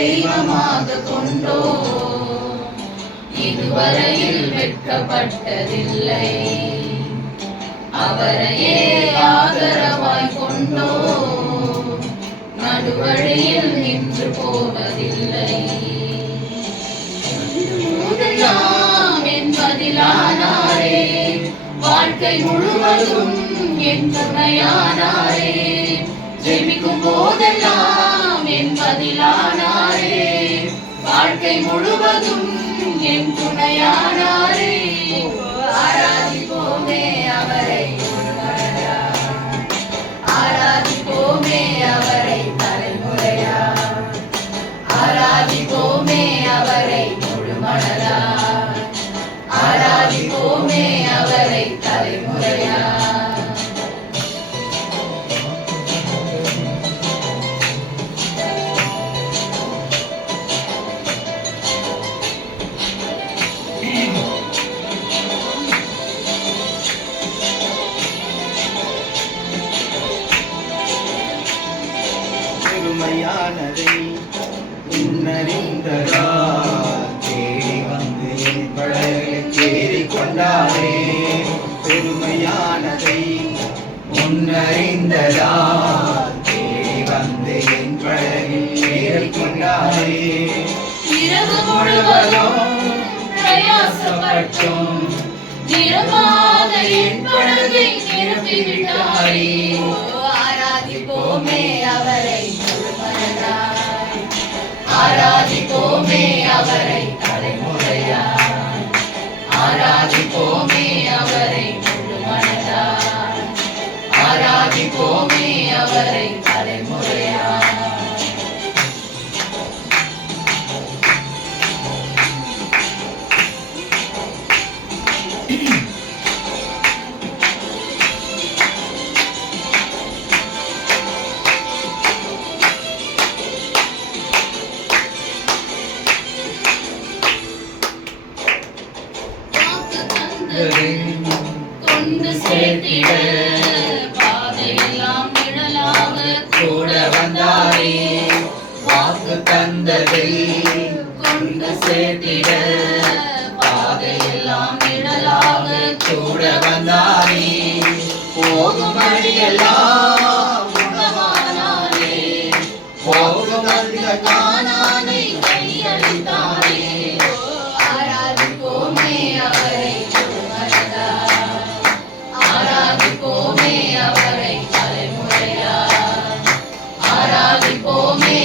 தெய்வமாக கொண்டோ இதுவரையில் வெட்கப்பட்டதில்லை. அவரையே ஆதரவாய் கொண்டோ நடுவழியில் நின்று போவதில்லை. முதலாம் என் பதிலானாரே, வாழ்க்கை முழுவதும் என் துணையானாரே. ஜெபிக்கும் போதெல்லாம் என் பதிலானாரே, வாழ்க்கை முழுவதும் என் துணையானாரே. ஆராதிப்போமே அவரை, ஆராதிப்போமே அவரை தலைமுறையா, ஆராதிப்போமே அவரை முழுமனதா, ஆராதிப்போமே அவரை தலைமுறையா. பெருமையானதை உன்னறிந்ததா, தேடி வந்து என் படகில் ஏறிக்கொண்டாரே. பெருமையானதை உன்னறிந்ததா, தேடி வந்து என் படகில் ஏறிக்கொண்டாரே. இரவு முழுவதும் பிரயாசப்பட்டும் நிறமாத என் படகை நிரப்பிவிட்டாரே. ஆராதிப்போமே அவரை முழுமனதாய், ஆராதிப்போமே அவரை தலைமுறையாய், ஆராதிப்போமே அவரை முழுமனதாய், ஆராதிப்போமே அவரை தலைமுறையாய். கொண்டு சேர்த்திட பாதையெல்லாம் நிழலாக கூட வந்தாரே. வாக்கு தந்ததை கொண்டு சேர்த்திட பாதையெல்லாம் நிழலாக கூட வந்தாரே. போகும் வழியெல்லாம் உணவானாரே, போகும் அந்த கானானை கையளித்தாரே. ஆராதிப்போமே அவரை முழுமனதாய், ஆராதிப்போமே அவரை தலைமுறையாய், ஆராதிப்போமே